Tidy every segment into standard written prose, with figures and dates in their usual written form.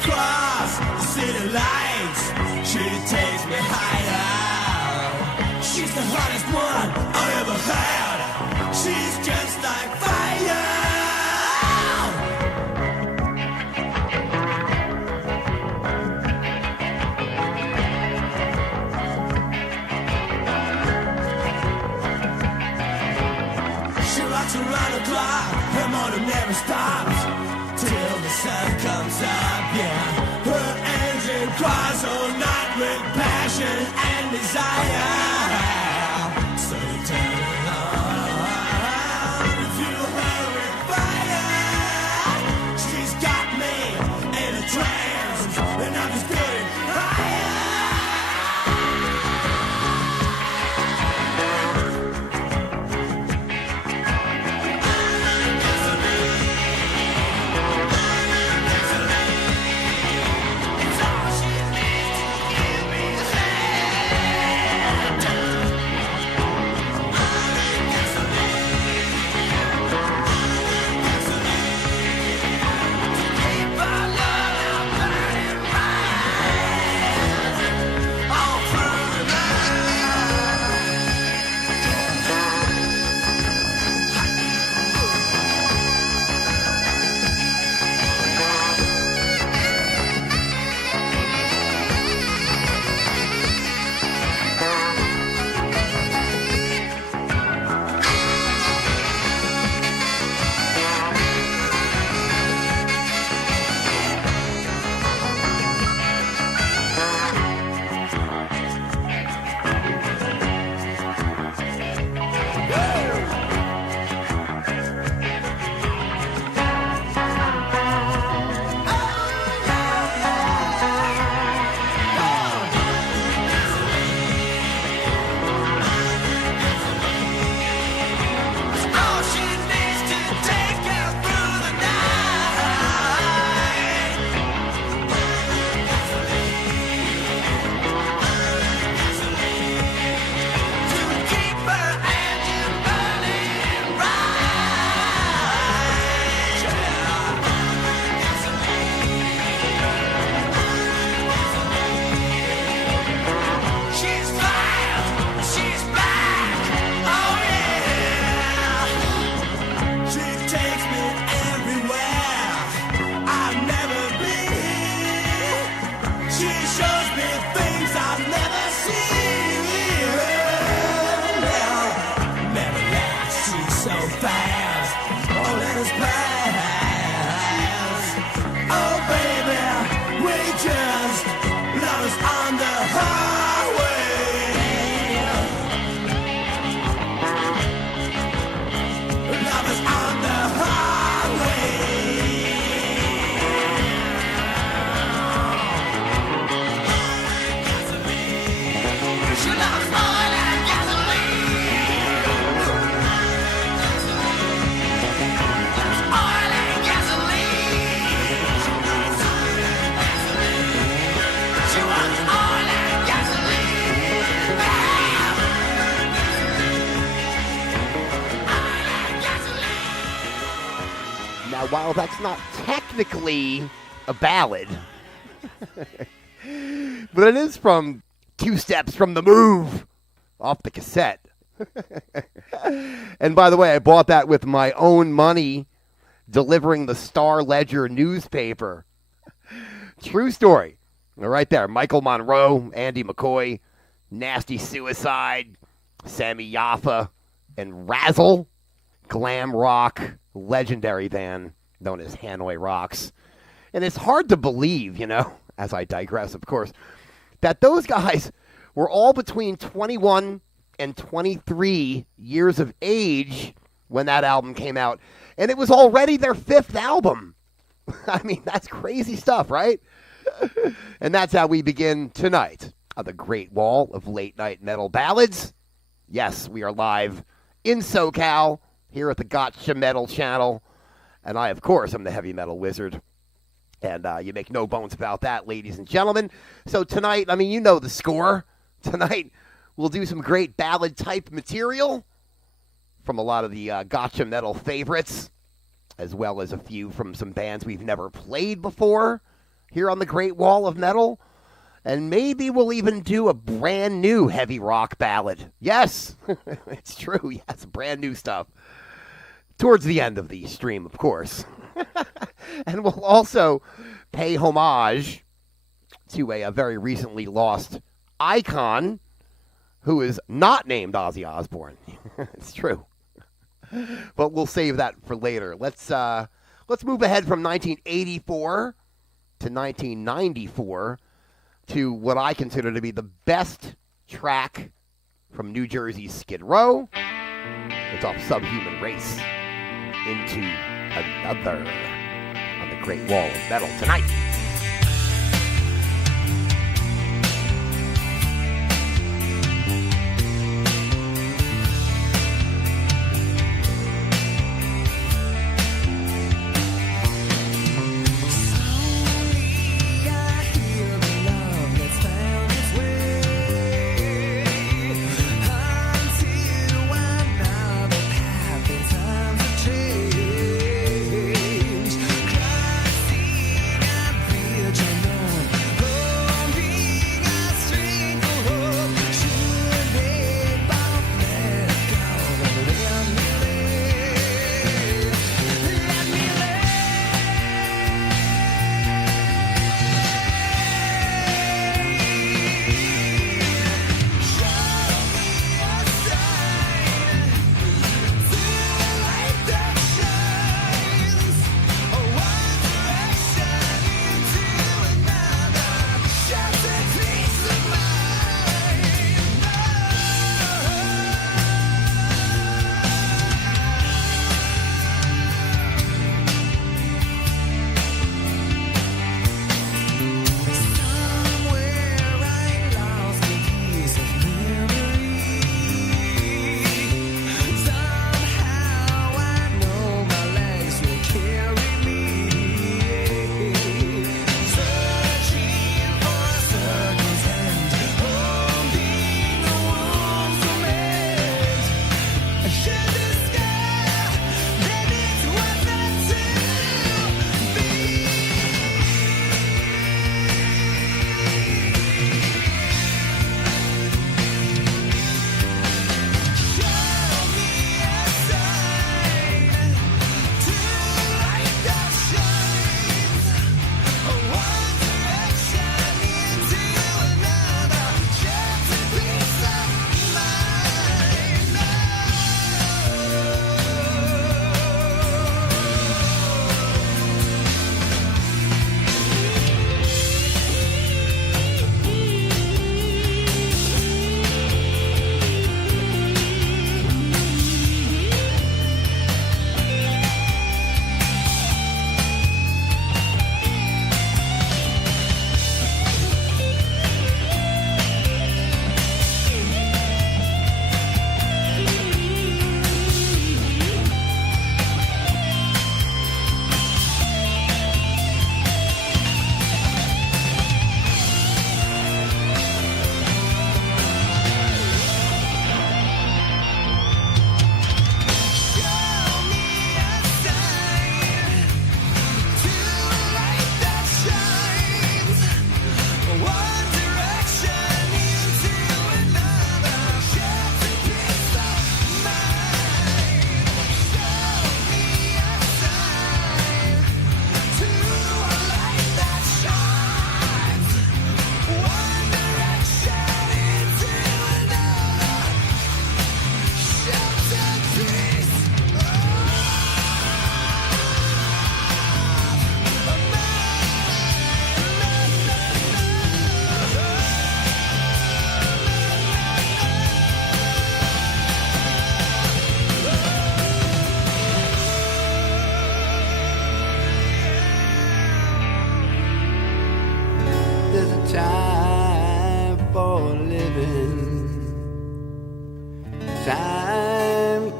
across the city lights. She takes me higher. She's the hottest one I ever had. She's just like fire. She rocks around the clock, her motor never stops till the sun comes up, yeah. Her engine cries all night with passion and desire. So you turn it on, you feel her with fire. She's got me in a trance, and I'm just getting higher. While that's not technically a ballad, but it is from Two Steps from the Move off the cassette. And by the way, I bought that with my own money, delivering the Star Ledger newspaper. True story. Right there. Michael Monroe, Andy McCoy, Nasty Suicide, Sammy Yaffa, and Razzle. Glam rock, legendary band known as Hanoi Rocks. And it's hard to believe, as I digress, of course, that those guys were all between 21 and 23 years of age when that album came out. And it was already their fifth album. I mean, that's crazy stuff, right? And that's how we begin tonight on the Great Wall of Late Night Metal Ballads. Yes, we are live in SoCal here at the Gotcha Metal channel. And I, of course, am the Heavy Metal Wizard. And you make no bones about that, ladies and gentlemen. So tonight, you know the score. Tonight, we'll do some great ballad-type material from a lot of the Gotcha Metal favorites, as well as a few from some bands we've never played before. here on the Great Wall of Metal. And maybe we'll even do a brand new heavy rock ballad. Yes, it's true. Yes, brand new stuff. Towards the end of the stream, of course. And we'll also pay homage to a very recently lost icon who is not named Ozzy Osbourne. It's true. But we'll save that for later. Let's move ahead from 1984 to 1994 to what I consider to be the best track from New Jersey's Skid Row. It's off Subhuman Race, Into Another, on the Great Wall of Metal tonight.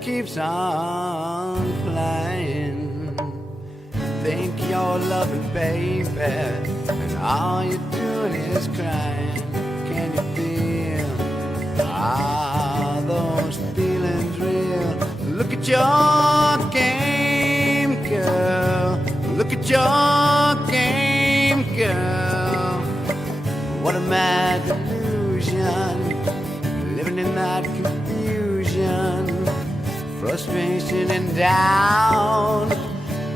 keeps on flying. Think you're loving, baby, and all you're doing is crying. Can you feel those feelings real? Look at your game, girl. Look at your game, girl. What a mad delusion, living in that confusion, frustration and doubt.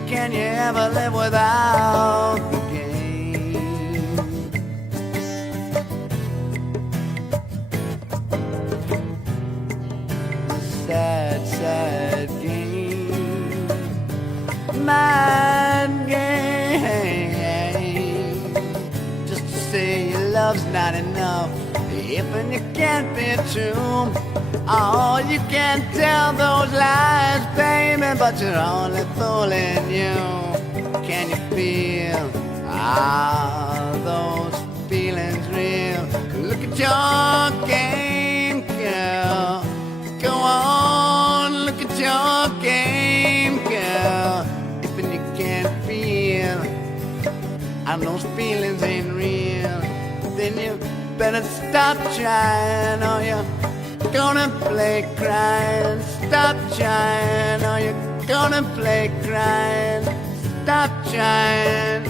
Can you ever live without the game? Sad, sad game, mad game. Just to say your love's not enough, if and you can't be true. Oh, you can't tell those lies, baby, but you're only fooling you. Can you feel, those feelings real? Look at your game, girl. Go on, look at your game, girl. If and you can't feel, and those feelings ain't real, then you better stop trying, or you're gonna play crying. Stop trying, or you're gonna play crying. Stop trying,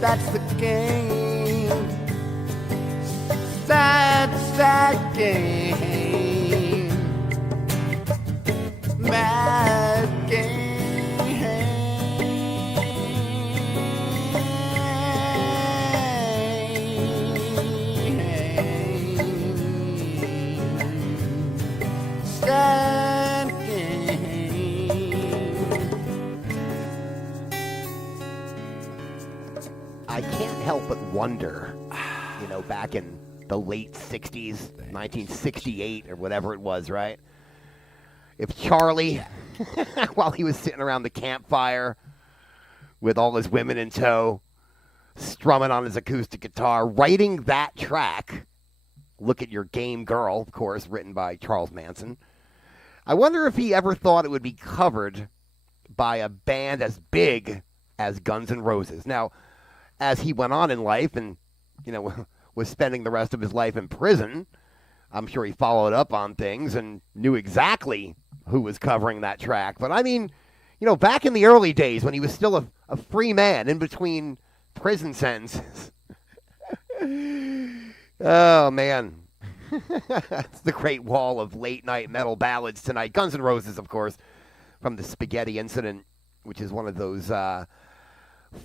that's the game. Sad, sad game. Mad game. Sad game. I can't help but wonder, back in the late 60s, 1968 or whatever it was, right? If Charlie, while he was sitting around the campfire with all his women in tow, strumming on his acoustic guitar, writing that track, Look at Your Game Girl, of course, written by Charles Manson, I wonder if he ever thought it would be covered by a band as big as Guns N' Roses. Now, as he went on in life and, was spending the rest of his life in prison, I'm sure he followed up on things and knew exactly who was covering that track. But I mean, back in the early days when he was still a free man in between prison sentences. Oh, man. That's the great wall of late-night metal ballads tonight. Guns N' Roses, of course, from the Spaghetti Incident, which is one of those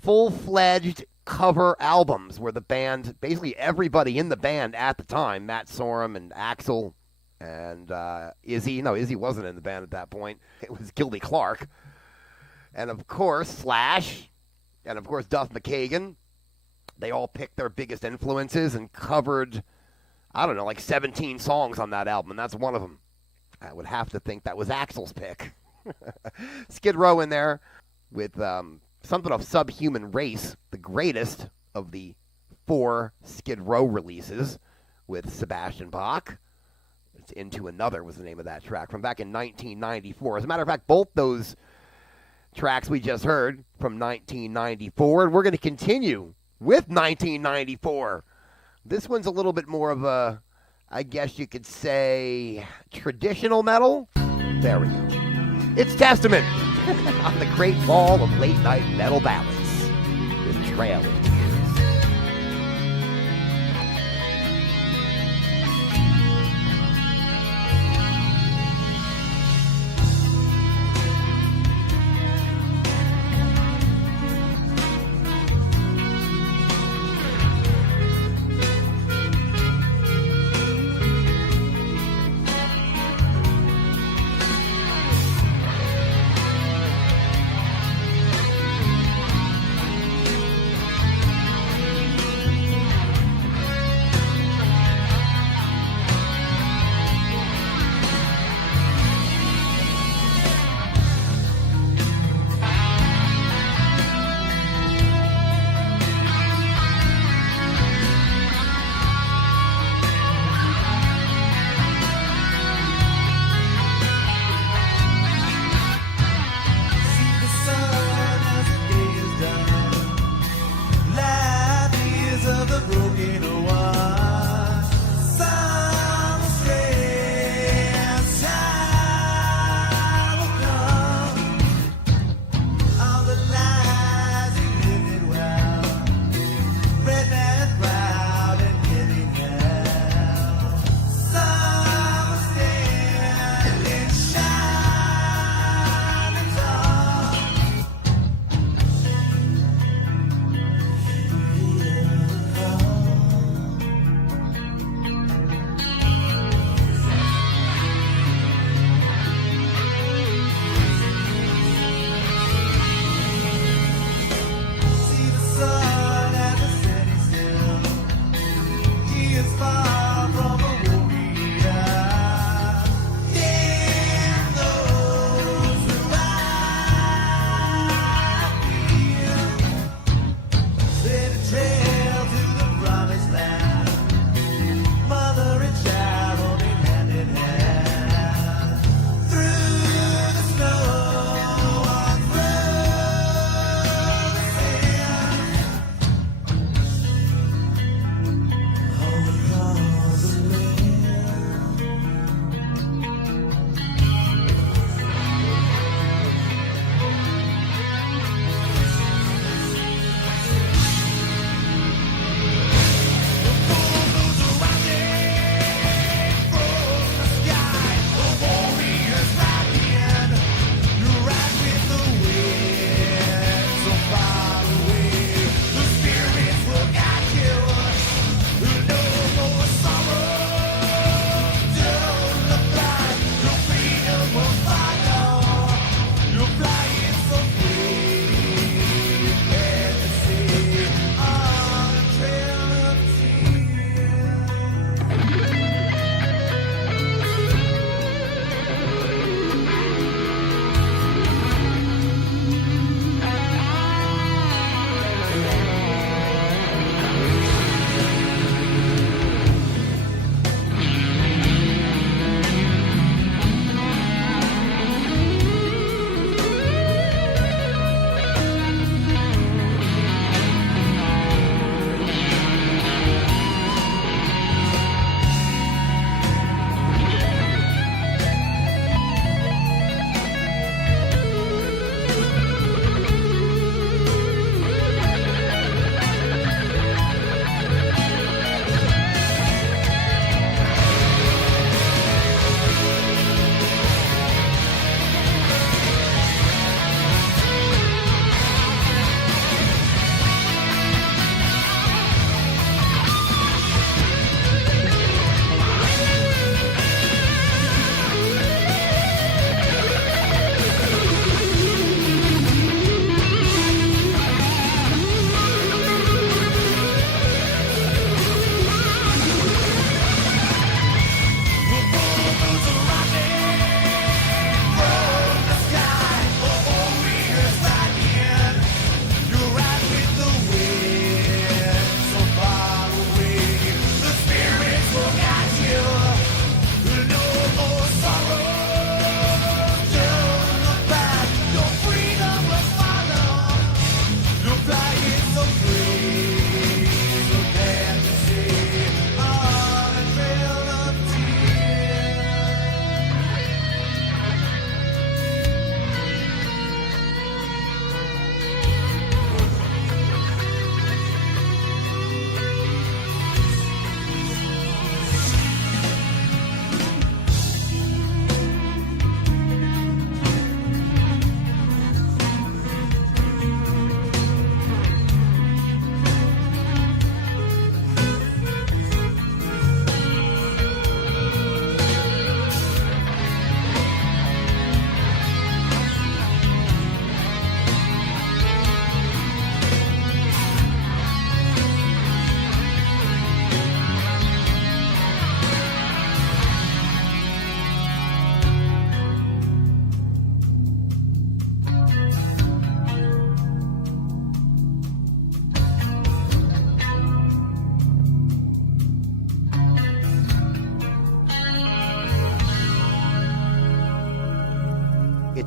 full-fledged cover albums where the band, basically everybody in the band at the time, Matt Sorum and Axl and Izzy. No, Izzy wasn't in the band at that point. It was Gildy Clark. And, of course, Slash. And, of course, Duff McKagan. They all picked their biggest influences and covered, I don't know, like 17 songs on that album, and that's one of them. I would have to think that was Axl's pick. Skid Row in there with something of Subhuman Race, the greatest of the 4 Skid Row releases with Sebastian Bach. It's Into Another was the name of that track from back in 1994. As a matter of fact, both those tracks we just heard from 1994, and we're going to continue with 1994. This one's a little bit more of a, I guess you could say, traditional metal. There we go. It's Testament on the great wall of late-night metal ballads. This Trail of Tears.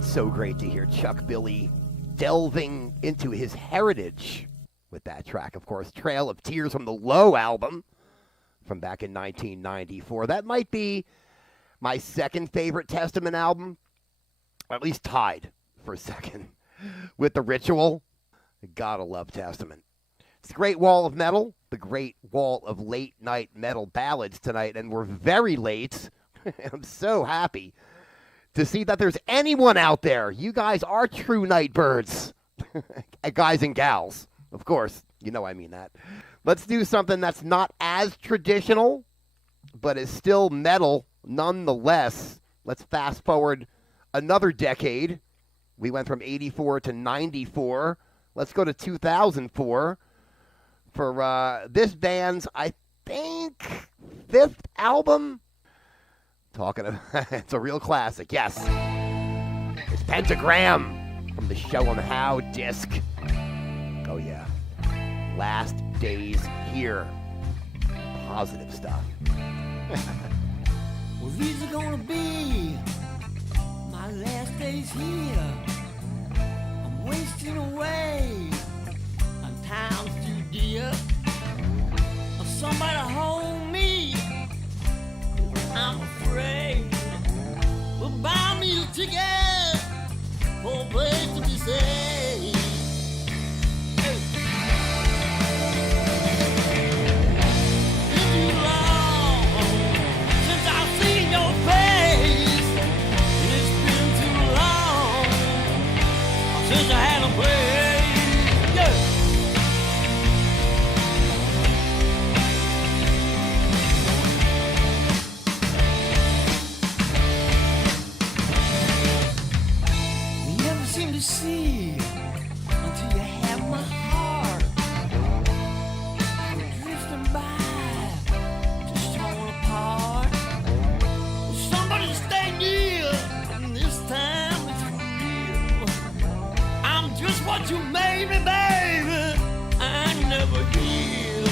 So great to hear Chuck Billy delving into his heritage with that track, of course, Trail of Tears from the Low album from back in 1994. That might be my second favorite Testament album, at least tied for second with The Ritual. Gotta love Testament. It's the Great Wall of Metal, the Great Wall of Late Night Metal Ballads tonight, and we're very late. I'm so happy to see that there's anyone out there. You guys are true night birds. Guys and gals, of course. You know I mean that. Let's do something that's not as traditional, but is still metal nonetheless. Let's fast forward another decade. We went from 84 to 94. Let's go to 2004 for this band's, I think, fifth album. Talking about, it's a real classic, yes. It's Pentagram from the Show 'em How disc. Oh yeah. Last Days Here. Positive stuff. Well, these are gonna be my last days here. I'm wasting away on time's too dear. Somebody hold me, I'm afraid. Well, buy me a ticket for a place to be safe. It's too long since I've seen your face. It's been too long since I had a place. Yeah. To see until you have my heart. We're drifting by, just torn apart. Somebody stay near, and this time it's real. I'm just what you made me, baby. I never heal.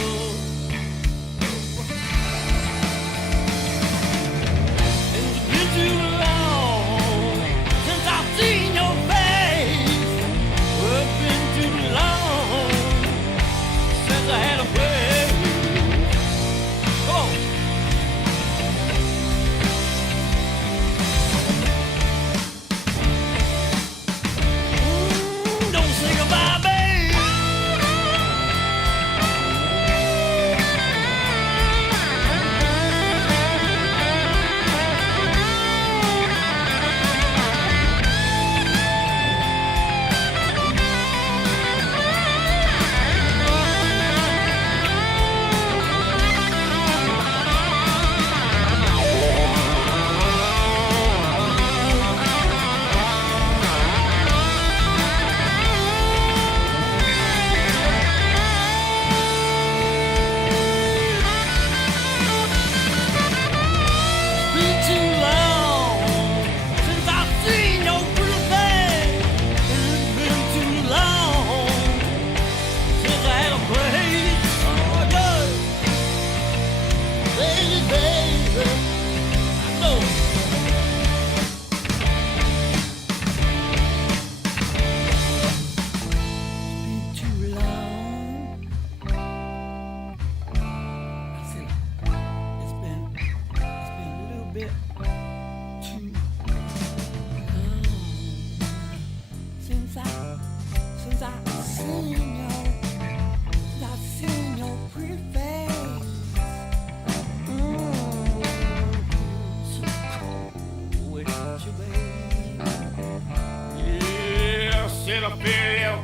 And it's been too long since I've seen your face. I had a place. Oh. Don't say goodbye, babe.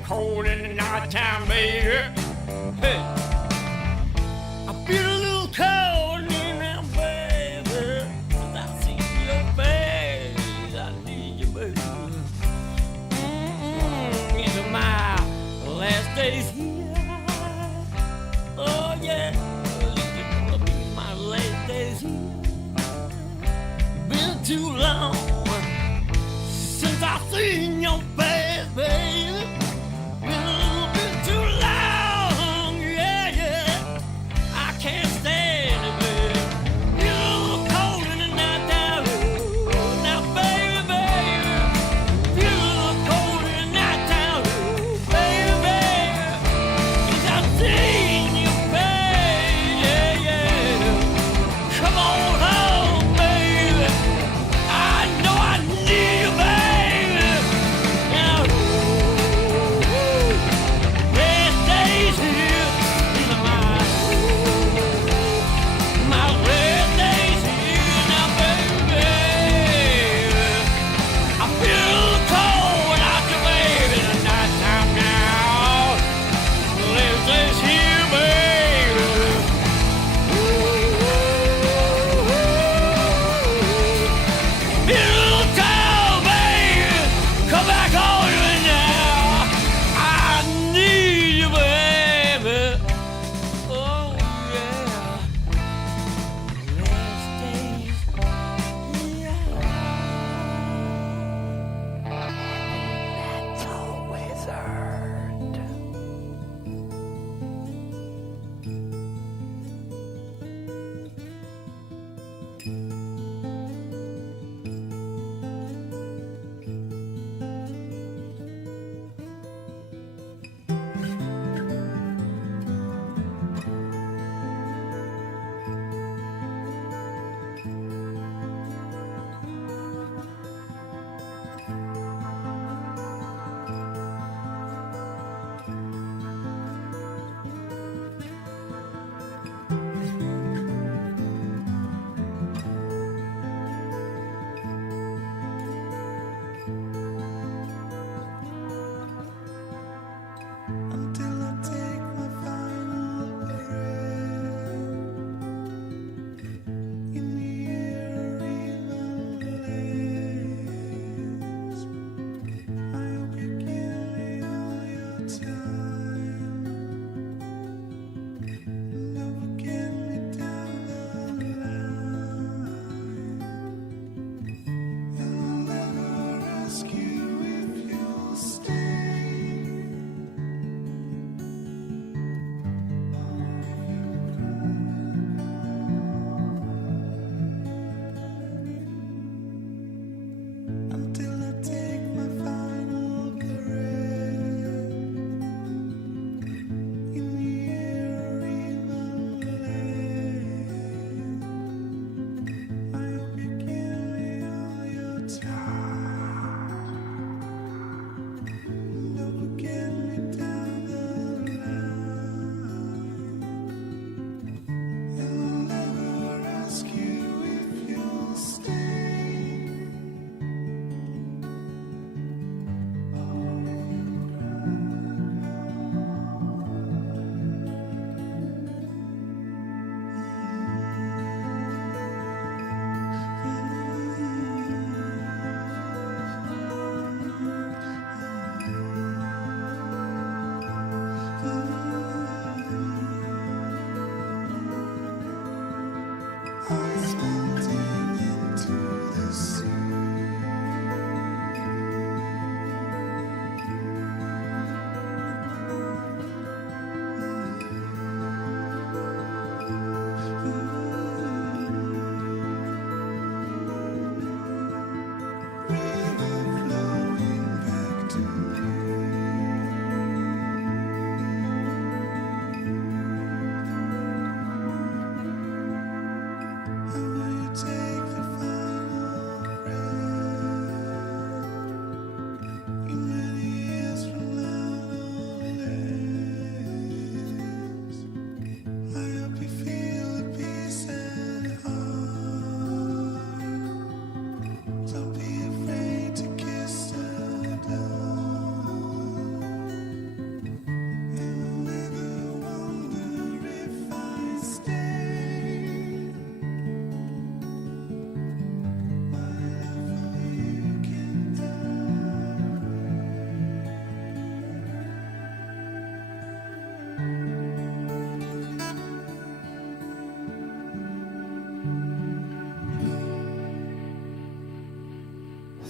Cold in the nighttime, baby. Hey, I feel a little cold now, baby. Since I see your face, I need you, baby. Into my last days here. Oh yeah, it's gonna be my last days here. Been too long since I seen your face, baby. Feel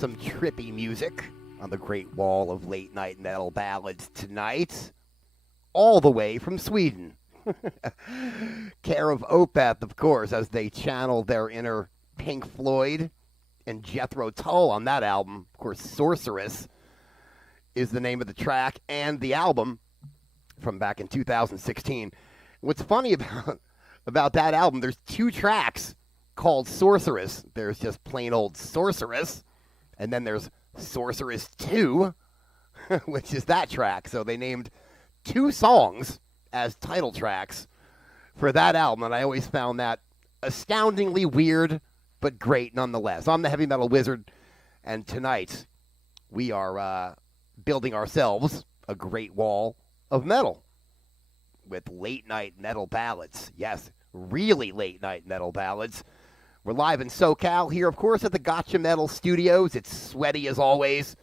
some trippy music on the Great Wall of Late Night Metal Ballads tonight, all the way from Sweden. Care of Opeth, of course, as they channel their inner Pink Floyd and Jethro Tull on that album. Of course, Sorceress is the name of the track and the album from back in 2016. What's funny about that album, there's 2 tracks called Sorceress. There's just plain old Sorceress, and then there's Sorceress 2, which is that track. So they named 2 songs as title tracks for that album, and I always found that astoundingly weird, but great nonetheless. I'm the Heavy Metal Wizard, and tonight we are building ourselves a great wall of metal with late night metal ballads. Yes, really late night metal ballads. We're live in SoCal here, of course, at the Gotcha Metal Studios. It's sweaty as always.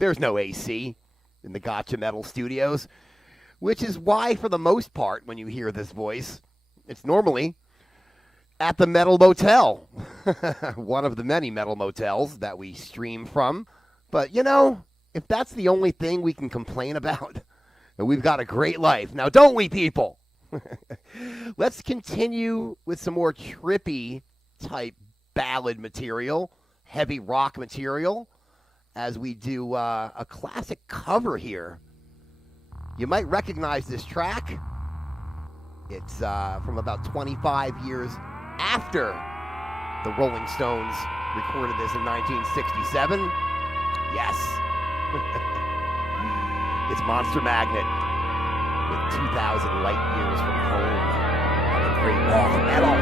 There's no AC in the Gotcha Metal Studios, which is why, for the most part, when you hear this voice, it's normally at the Metal Motel, one of the many metal motels that we stream from. But, you know, if that's the only thing we can complain about, then we've got a great life. Now, don't we, people? Let's continue with some more trippy type ballad material, heavy rock material, as we do a classic cover here. You might recognize this track. It's from about 25 years after the Rolling Stones recorded this in 1967. Yes. It's Monster Magnet with 2,000 light years from home on the Great Wall of Metal.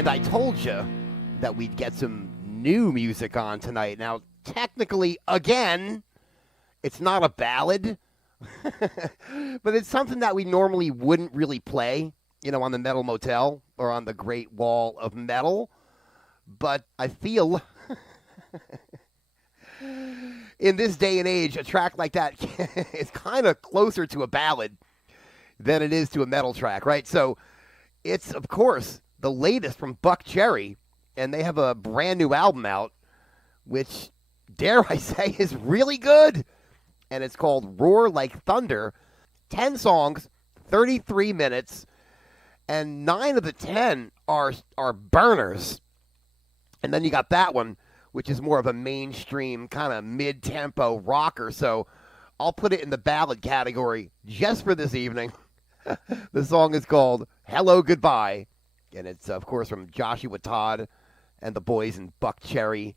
And I told you that we'd get some new music on tonight. Now, technically, again, it's not a ballad, but it's something that we normally wouldn't really play, on the Metal Motel or on the Great Wall of Metal. But I feel in this day and age, a track like that is kind of closer to a ballad than it is to a metal track, right? So it's, of course, the latest from Buck Cherry, and they have a brand new album out, which, dare I say, is really good. And it's called Roar Like Thunder. 10 songs, 33 minutes, and 9 of the 10 are burners. And then you got that one, which is more of a mainstream kind of mid-tempo rocker. So I'll put it in the ballad category just for this evening. The song is called Hello Goodbye, and it's, of course, from Joshua Todd and the boys in Buck Cherry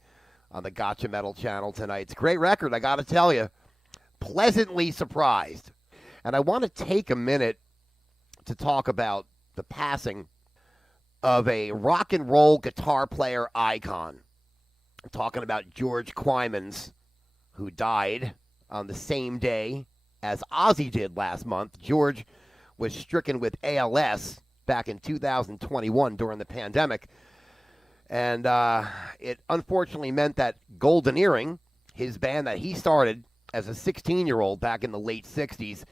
on the Gotcha Metal channel tonight. It's a great record, I got to tell you. Pleasantly surprised. And I want to take a minute to talk about the passing of a rock and roll guitar player icon. I'm talking about George Quymans, who died on the same day as Ozzy did last month. George was stricken with ALS back in 2021 during the pandemic. And it unfortunately meant that Golden Earring, his band that he started as a 16-year-old back in the late 60s,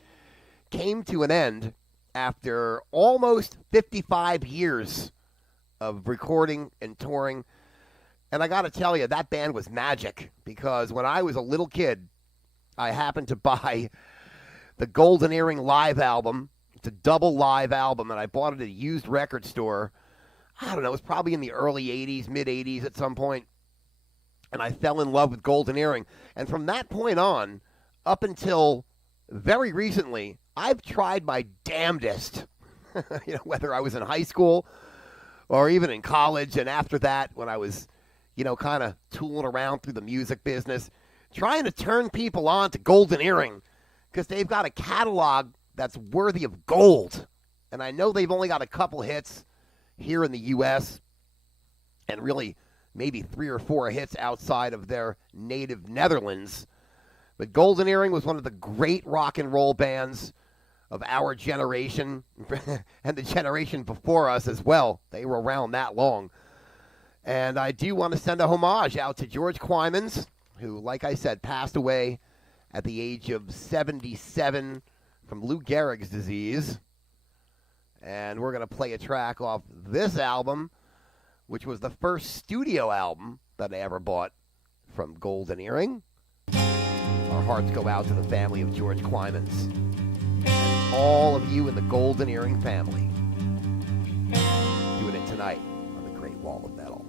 came to an end after almost 55 years of recording and touring. And I got to tell you, that band was magic, because when I was a little kid, I happened to buy the Golden Earring live album. It's a double live album, and I bought it at a used record store. I don't know, it was probably in the early 80s, mid-80s at some point. And I fell in love with Golden Earring. And from that point on, up until very recently, I've tried my damnedest, whether I was in high school or even in college, and after that, when I was, kind of tooling around through the music business, trying to turn people on to Golden Earring, because they've got a catalog that's worthy of gold. And I know they've only got a couple hits here in the U.S., and really maybe 3 or 4 hits outside of their native Netherlands. But Golden Earring was one of the great rock and roll bands of our generation and the generation before us as well. They were around that long. And I do want to send a homage out to George Quymans, who, like I said, passed away at the age of 77 from Lou Gehrig's disease. And we're going to play a track off this album, which was the first studio album that I ever bought from Golden Earring. Our hearts go out to the family of George Quymans, and all of you in the Golden Earring family. Doing it tonight on the Great Wall of Metal.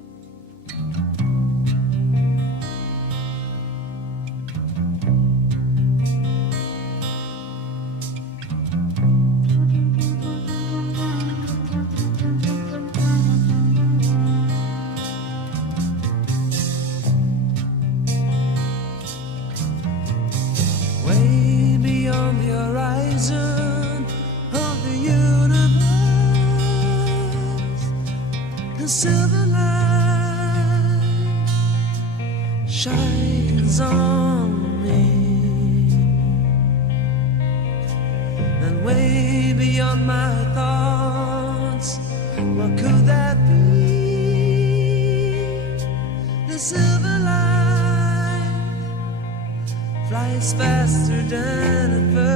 Way beyond the horizon of the universe, the silver light shines on me, and way beyond my thoughts, what could that be? The silver light flies faster than at first,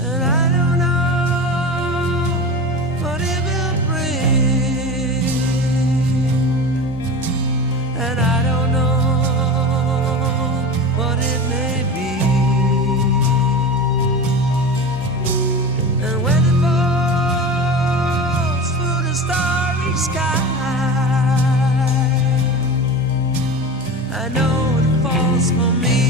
and I don't know what it will bring, and I don't know what it may be, and when it falls through the starry sky, I know it falls for me.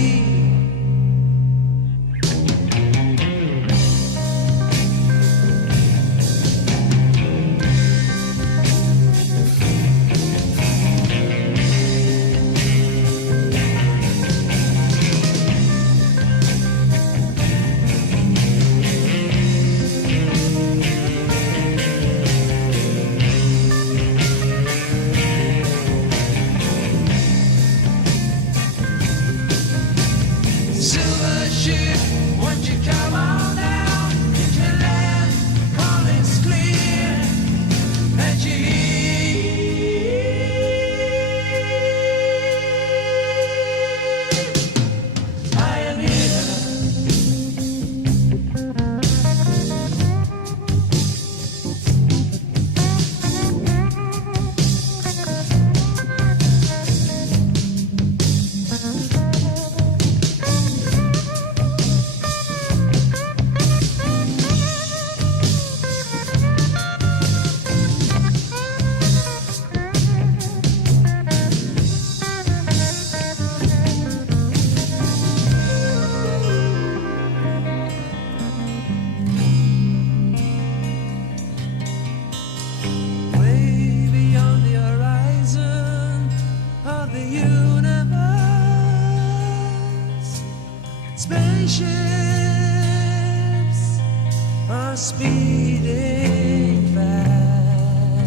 speeding fast.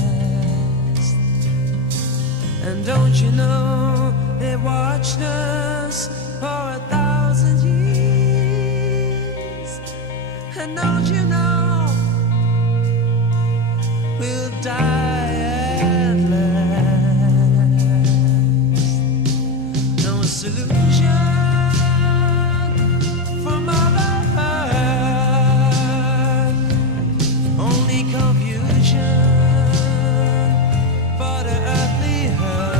And don't you know they watched us for 1,000 years? And don't you know we'll die at last? No solution for Mother Earth, only confusion for the earthly hurt.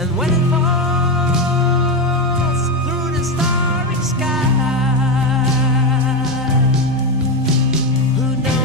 And when it falls through the starry sky, who knows?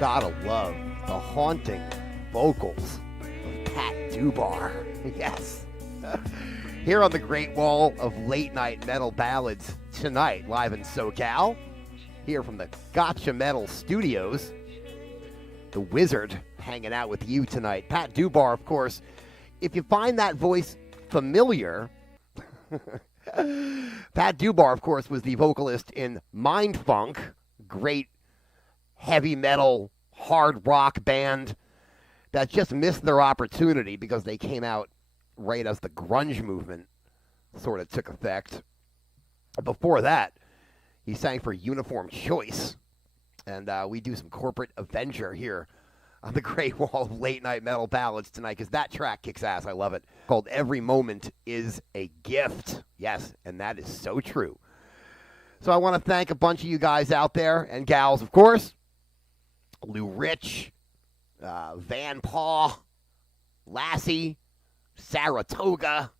Gotta love the haunting vocals of Pat Dubar. Yes. Here on the Great Wall of Late Night Metal Ballads tonight, live in SoCal. Here from the Gotcha Metal Studios. The Wizard hanging out with you tonight. Pat Dubar, of course. If you find that voice familiar, Pat Dubar, of course, was the vocalist in Mindfunk, great heavy metal, hard rock band that just missed their opportunity because they came out right as the grunge movement sort of took effect. Before that, he sang for Uniform Choice. And we do some corporate Avenger here on the Great Wall of Late Night Metal Ballads tonight, because that track kicks ass. I love it. Called Every Moment is a Gift. Yes, and that is so true. So I want to thank a bunch of you guys out there, and gals, of course. Lou Rich, Van Paw, Lassie, Saratoga,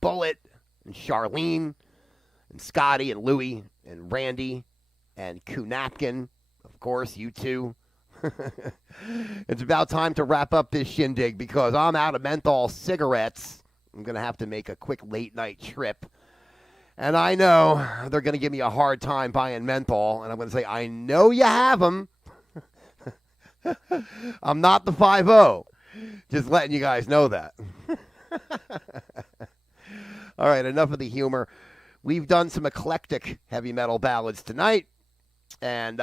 Bullet, and Charlene, and Scotty, and Louie, and Randy, and Kunapkin. Of course, you two. It's about time to wrap up this shindig because I'm out of menthol cigarettes. I'm going to have to make a quick late night trip. And I know they're going to give me a hard time buying menthol. And I'm going to say, I know you have them. I'm not the 5-0. Just letting you guys know that. All right, enough of the humor. We've done some eclectic heavy metal ballads tonight. And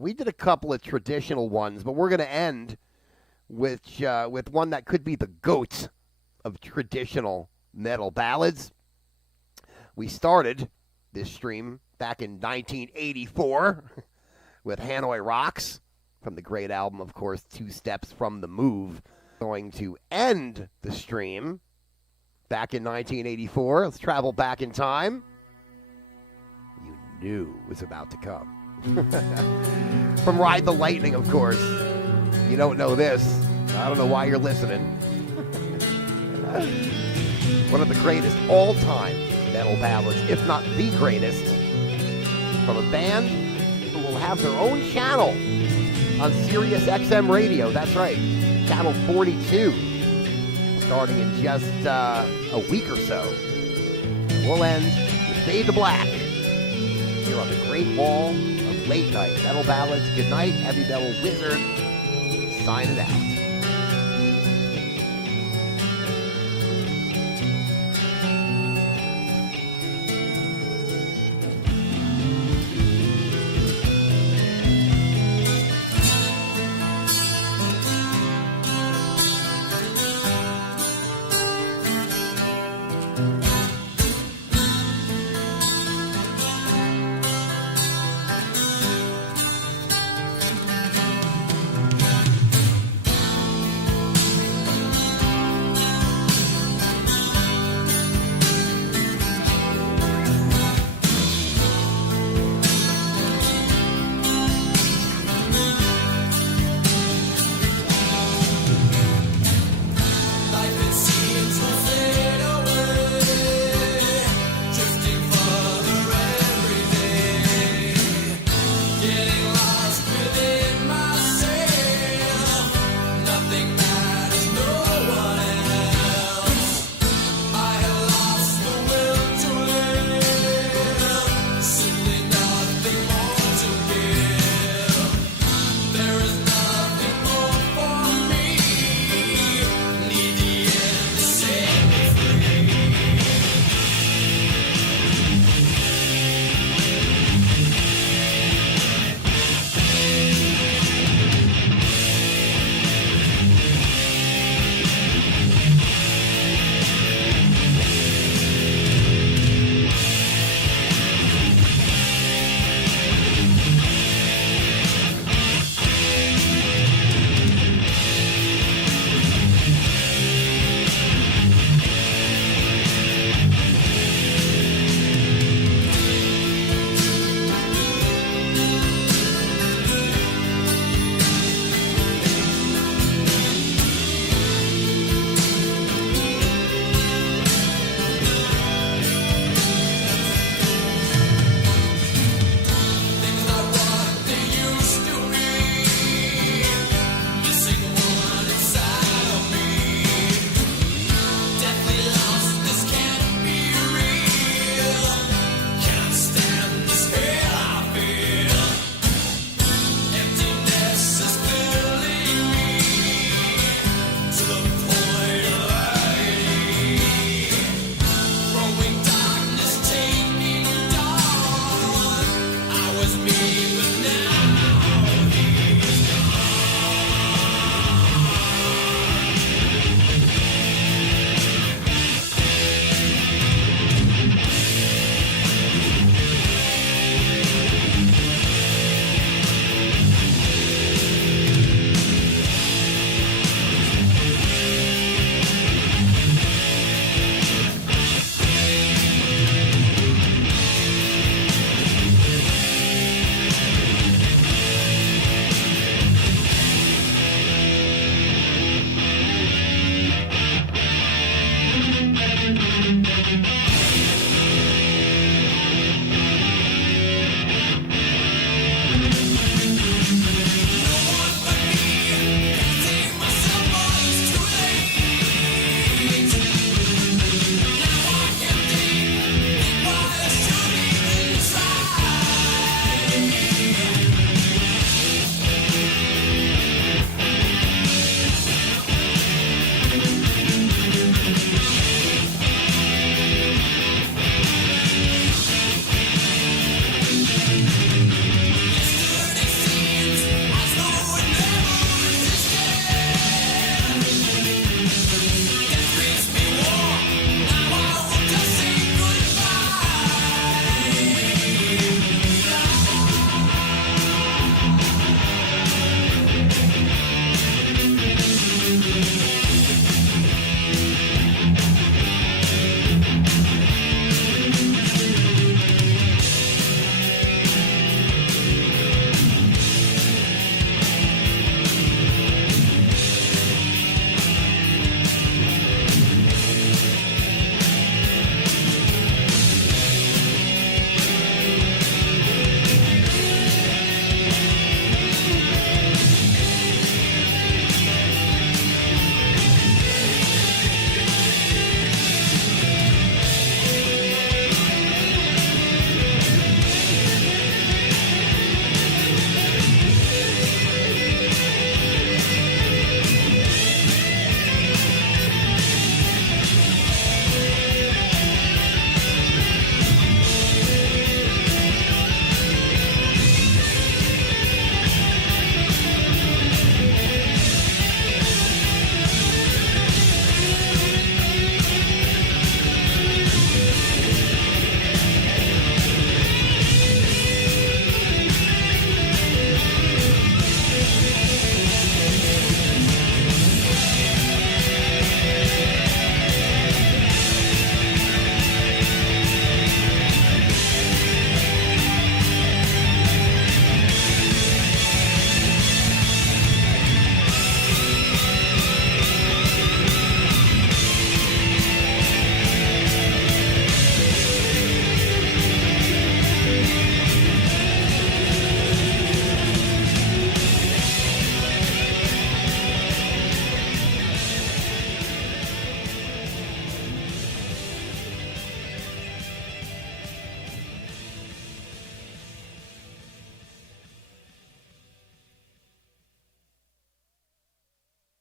we did a couple of traditional ones, but we're going to end with one that could be the GOAT of traditional metal ballads. We started this stream back in 1984 with Hanoi Rocks from the great album, of course, Two Steps from the Move. Going to end the stream back in 1984. Let's travel back in time. You knew it was about to come. From Ride the Lightning, of course. You don't know this. I don't know why you're listening. One of the greatest all-time metal ballads, if not the greatest, from a band who will have their own channel on Sirius XM Radio. That's right, channel 42, starting in just a week or so. We'll end with Fade to Black here on the Great Wall of Late Night Metal Ballads. Good night, Heavy Metal Wizard. Signing out.